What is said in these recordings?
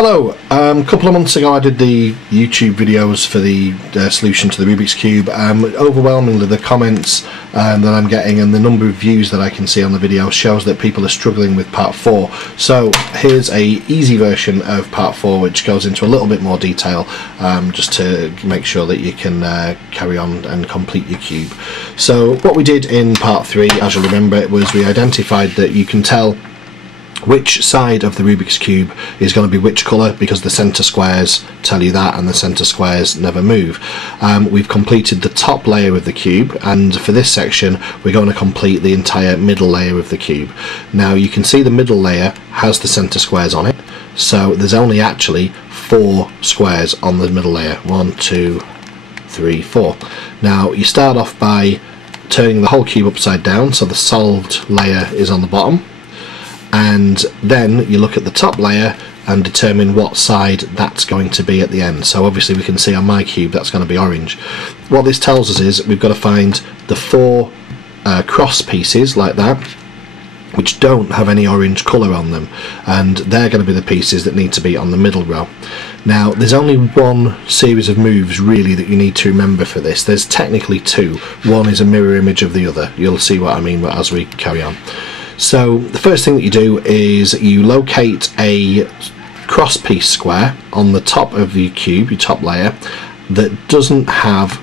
Hello, a couple of months ago I did the YouTube videos for the solution to the Rubik's Cube. Overwhelmingly the comments that I'm getting and the number of views that I can see on the video shows that people are struggling with part 4. So here's a easy version of part 4 which goes into a little bit more detail just to make sure that you can carry on and complete your cube. So what we did in part 3, as you'll remember, it was we identified that you can tell which side of the Rubik's Cube is going to be which colour, because the centre squares tell you that and the centre squares never move. We've completed the top layer of the cube, and for this section we're going to complete the entire middle layer of the cube. Now you can see the middle layer has the centre squares on it, so there's only actually 4 squares on the middle layer. 1, 2, 3, 4. Now you start off by turning the whole cube upside down so the solved layer is on the bottom, and then you look at the top layer and determine what side that's going to be at the end. So obviously we can see on my cube that's going to be orange. What this tells us is we've got to find the 4 cross pieces like that which don't have any orange colour on them, and they're going to be the pieces that need to be on the middle row. Now there's only one series of moves really that you need to remember for this. There's technically 2. One is a mirror image of the other. You'll see what I mean as we carry on. So the first thing that you do is you locate a cross piece square on the top of your cube, your top layer, that doesn't have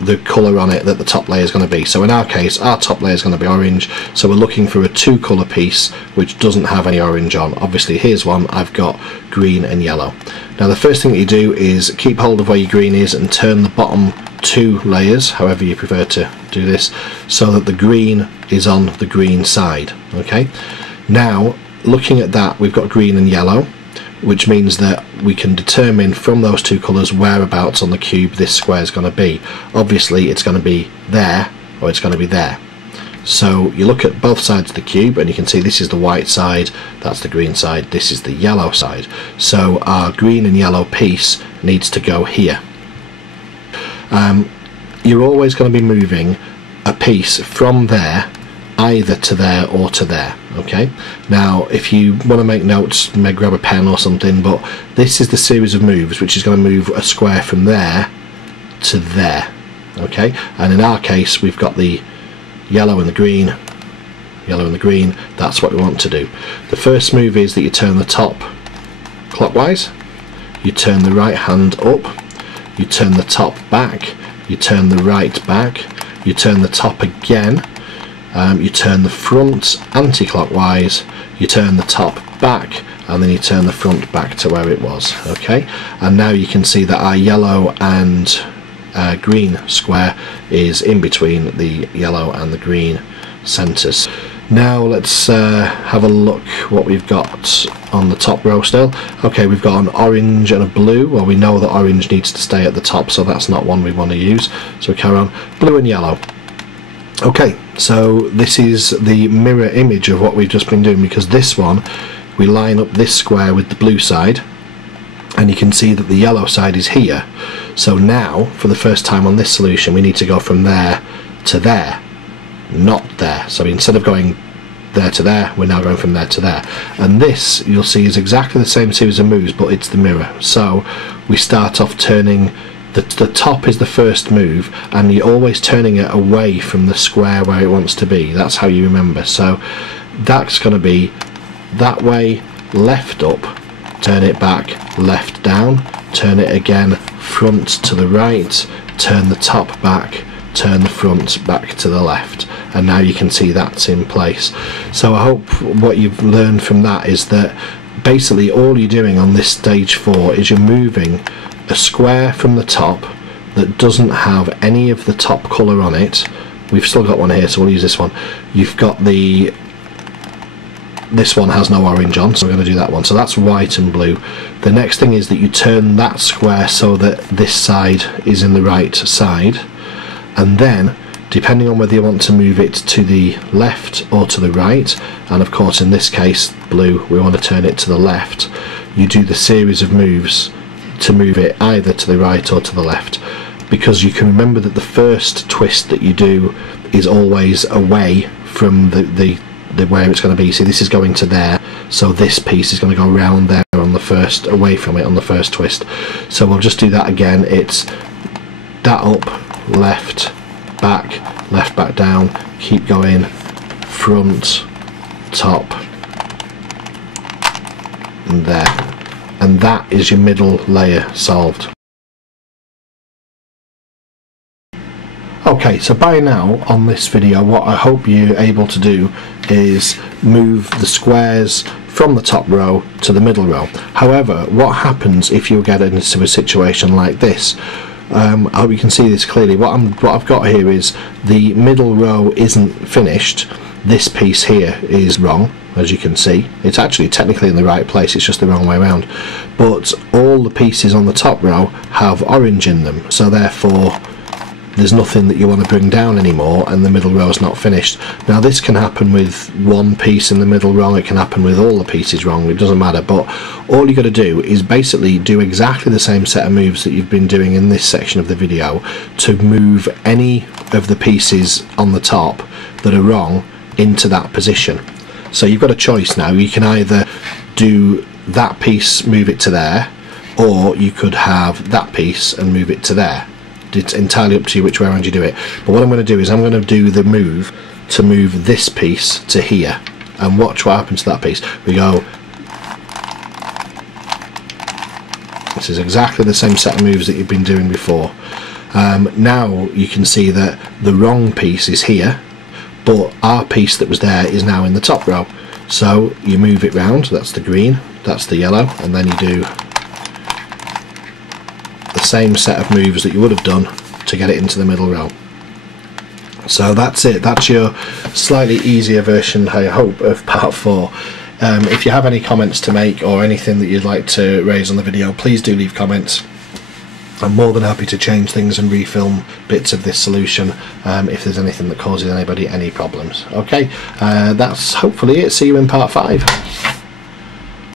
the colour on it that the top layer is going to be. So in our case our top layer is going to be orange, so we're looking for a 2 colour piece which doesn't have any orange on. Obviously here's one, I've got green and yellow. Now the first thing that you do is keep hold of where your green is and turn the bottom 2 layers, however you prefer to do this, so that the green is on the green side. Okay, now looking at that we've got green and yellow, which means that we can determine from those 2 colours whereabouts on the cube this square is going to be. Obviously it's going to be there or it's going to be there. So you look at both sides of the cube and you can see this is the white side, that's the green side, this is the yellow side. So our green and yellow piece needs to go here. You're always going to be moving a piece from there either to there or to there. Okay, now if you want to make notes, you may grab a pen or something, but this is the series of moves which is going to move a square from there to there. Okay, and in our case we've got the yellow and the green, yellow and the green. That's what we want to do. The first move is that you turn the top clockwise, you turn the right hand up, you turn the top back, you turn the right back, you turn the top again, you turn the front anti-clockwise, you turn the top back, and then you turn the front back to where it was. Okay, and now you can see that our yellow and green square is in between the yellow and the green centres. Now let's have a look what we've got on the top row still. Okay, we've got an orange and a blue. Well, we know that orange needs to stay at the top, so that's not one we want to use. So we carry on. Blue and yellow. Okay, so this is the mirror image of what we've just been doing, because this one, we line up this square with the blue side, and you can see that the yellow side is here. So now, for the first time on this solution, we need to go from there to there, not there. So instead of going there to there, we're now going from there to there. And this, you'll see, is exactly the same series of moves, but it's the mirror. So we start off turning, the top is the first move, and you're always turning it away from the square where it wants to be. That's how you remember. So that's going to be that way, left up, turn it back, left down, turn it again, front to the right, turn the top back, turn the front back to the left, and now you can see that's in place. So I hope what you've learned from that is that basically all you're doing on this stage 4 is you're moving a square from the top that doesn't have any of the top colour on it. We've still got one here, so we'll use this one. You've got this one has no orange on, so we're going to do that one. So that's white and blue. The next thing is that you turn that square so that this side is in the right side, and then depending on whether you want to move it to the left or to the right, and of course in this case blue, we want to turn it to the left, you do the series of moves to move it either to the right or to the left, because you can remember that the first twist that you do is always away from the where it's going to be. See, this is going to there, so this piece is going to go round there on the first, away from it on the first twist. So we'll just do that again. It's that up, left, back down, keep going, front, top, and there. And that is your middle layer solved. Okay, so by now on this video what I hope you're able to do is move the squares from the top row to the middle row. However, what happens if you get into a situation like this? I hope you can see this clearly. What I've got here is the middle row isn't finished. This piece here is wrong, as you can see. It's actually technically in the right place, it's just the wrong way around. But all the pieces on the top row have orange in them, so therefore there's nothing that you want to bring down anymore, and the middle row is not finished. Now this can happen with one piece in the middle wrong, it can happen with all the pieces wrong, it doesn't matter. But all you got to do is basically do exactly the same set of moves that you've been doing in this section of the video to move any of the pieces on the top that are wrong into that position. So you've got a choice now. You can either do that piece, move it to there, or you could have that piece and move it to there. It's entirely up to you which way around you do it. But what I'm going to do is I'm going to do the move to move this piece to here, and watch what happens to that piece. We go, this is exactly the same set of moves that you've been doing before. Now you can see that the wrong piece is here, but our piece that was there is now in the top row. So you move it round, that's the green, that's the yellow, and then you do the same set of moves that you would have done to get it into the middle row. So that's it. That's your slightly easier version, I hope, of part 4. If you have any comments to make or anything that you'd like to raise on the video, please do leave comments. I'm more than happy to change things and refilm bits of this solution if there's anything that causes anybody any problems. Okay, that's hopefully it. See you in part 5.